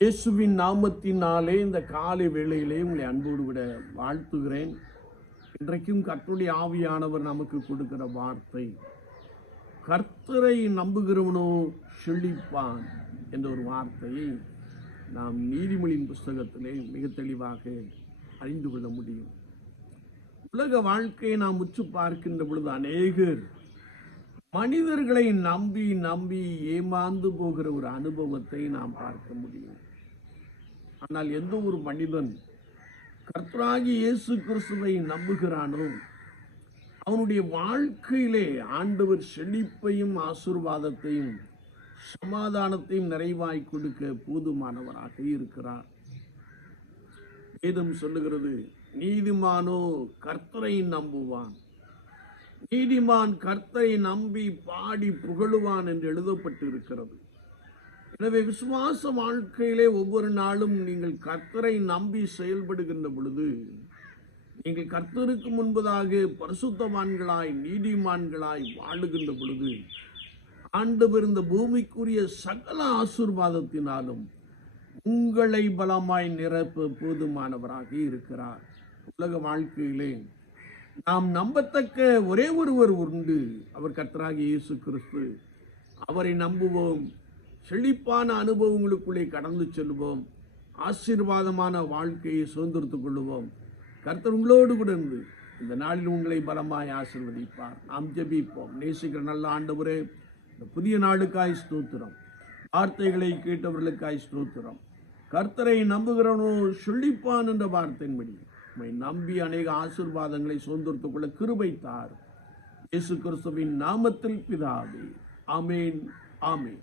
இயேசுவின் நாமத்தினாலே இந்த காலை வேளையிலே உங்களை அன்போடு விட வாழ்த்துகிறேன். இன்றைக்கும் கற்றுடைய ஆவியானவர் நமக்கு கொடுக்கிற வார்த்தை கர்த்தரை நம்புகிறவனோ செழிப்பான் என்ற ஒரு வார்த்தையை நாம் நீதிமொழியின் புஸ்தகத்திலே மிக தெளிவாக அறிந்து கொள்ள முடியும். உலக வாழ்க்கையை நாம் உற்று பார்க்கின்ற பொழுது அநேகர் மனிதர்களை நம்பி நம்பி ஏமாந்து போகிற ஒரு அனுபவத்தை நாம் பார்க்க முடியும். ஆனால் எந்த ஒரு மனிதன் கர்த்தராகி இயேசு கிறிஸ்துவை நம்புகிறானோ அவனுடைய வாழ்க்கையிலே ஆண்டவர் செழிப்பையும் ஆசீர்வாதத்தையும் சமாதானத்தையும் நிறைவாய் கொடுக்க போதுமானவராக இருக்கிறார். வேதம் சொல்லுகிறது நீதிமானோ கர்த்தரை நம்புவான். நீதிமான் கர்த்தரை நம்பி பாடி புகழுவான் என்று எழுதப்பட்டு இருக்கிறது எனவே விசுவாச வாழ்க்கையிலே ஒவ்வொரு நாளும் நீங்கள் கர்த்தரை நம்பி செயல்படுகின்ற பொழுது நீங்கள் கர்த்தருக்கு முன்பதாக பரிசுத்தவான்களாய் நீதிமான்களாய் வாழுகின்ற பொழுது ஆண்டு இந்த பூமிக்குரிய சகல ஆசீர்வாதத்தினாலும் உங்களை பலமாய் நிரப்ப போதுமானவராக இருக்கிறார். உலக வாழ்க்கையிலே நாம் நம்பத்தக்க ஒரே ஒருவர் உண்டு. அவர் கர்த்தராக இயேசு கிறிஸ்து. அவரை நம்புவோம். செழிப்பான அனுபவங்களுக்குள்ளே கடந்து செல்வோம். ஆசீர்வாதமான வாழ்க்கையை சுதந்திரத்துக் கொள்வோம். கர்த்தர் உங்களோடு கூட இருந்து இந்த நாளில் உங்களை பலமாய் ஆசிர்வதிப்பார். நாம் ஜெபிப்போம். நேசிக்கிற நல்ல ஆண்டவரே இந்த புதிய நாளுக்காய் ஸ்தோத்திரம். வார்த்தைகளை கேட்டவர்களுக்காய் ஸ்தோத்திரம். கர்த்தரை நம்புகிறவனோ சொல்லிப்பான் என்ற வார்த்தையின்படி. உம்மை நம்பி அநேக ஆசீர்வாதங்களை சுதந்திரத்துக் கொள்ள கிருபைத்தார். இயேசு கிறிஸ்துவின் நாமத்தில் பிதாவே. ஆமேன் ஆமேன்.